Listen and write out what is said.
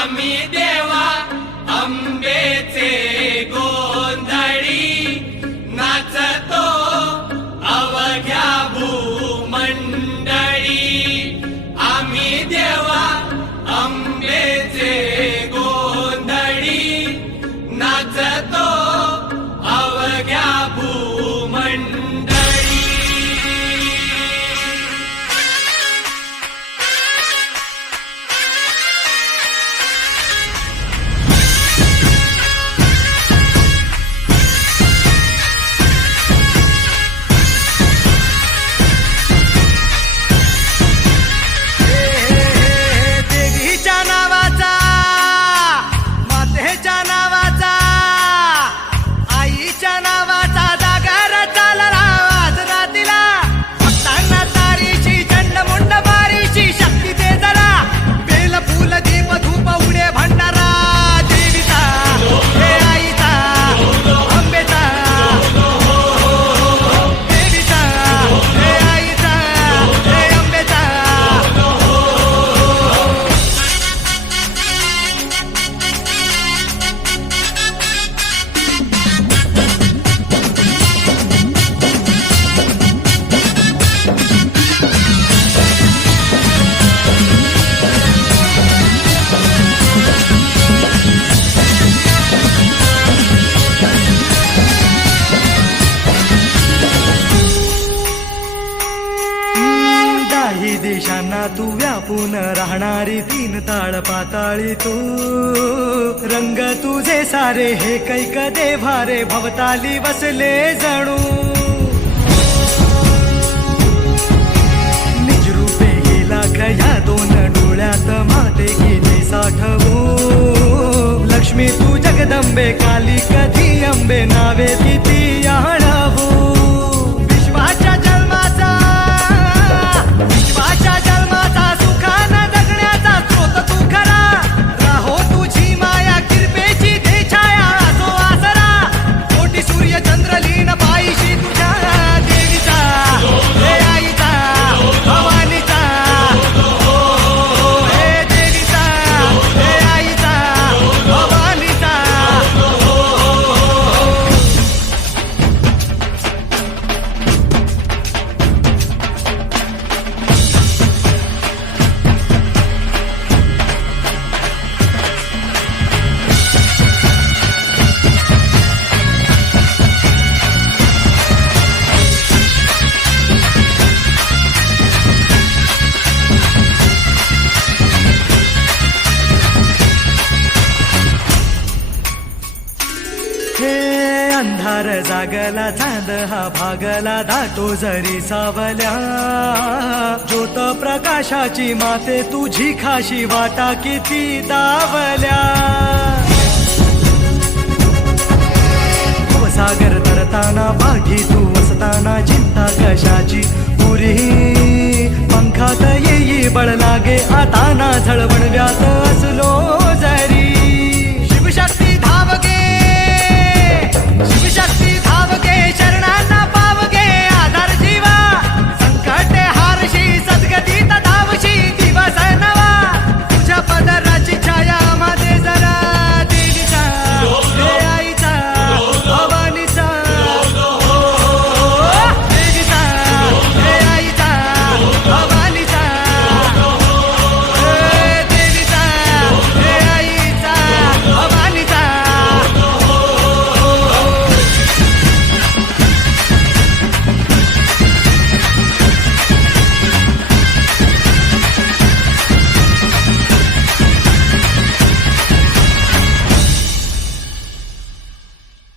आम्ही देवा अंबेचे गोंधळी नाचतो अवघ्या भूमंडळी। आम्ही देवा अंबेचे गोंधळी नाचतो अवघ्या भूमंडळी। देवीच्या नावाचा, मातेच्या नावाचा, आईच्या नावाचा जागर चालला आज रातीला। भक्तांना तारीची चंडमुंड बारीची शक्ती दे जरा, बेल फूल दीप धूप उडे भंडारा देवीचा, हे आईचा, अंबेचा, देवीचा, हे आईचा, हे अंबेचा। दाही देशांना तू व्यापून राहणारी तीन ताळ पाताळी तू, रंग तुझे सारे हे कैक देभारे भवताली बसले जणू। निजरूपे गेला खया दोन डोळ्यात माते गेले साठवू। लक्ष्मी तू जगदंबे काली कधी अंबे नावे किती आळवू। विश्वाच्या जन्माचा, विश्वाच्या जन्माचा सुखानं जगण्याचा स्रोत तू खरा। राहो तुझी माया कृपेची दे छाया असो आसरा। कोटी सूर्य चंद्र लीन पायीशी तुझ्या देवीचा, हे आईचा, भवानीचा, हे देवीचा, हे आईचा, भवानीचा। हे अंधार जागला चांद हा भागला दाटो जरी सावल्या। ज्योत प्रकाशाची माते तुझी खाशी वाटा किती दावल्या। सागर तरताना पाठी तू असताना चिंता कशाची पुरी। पंखात येई बळ लागे आता ना झळवण व्यात असलो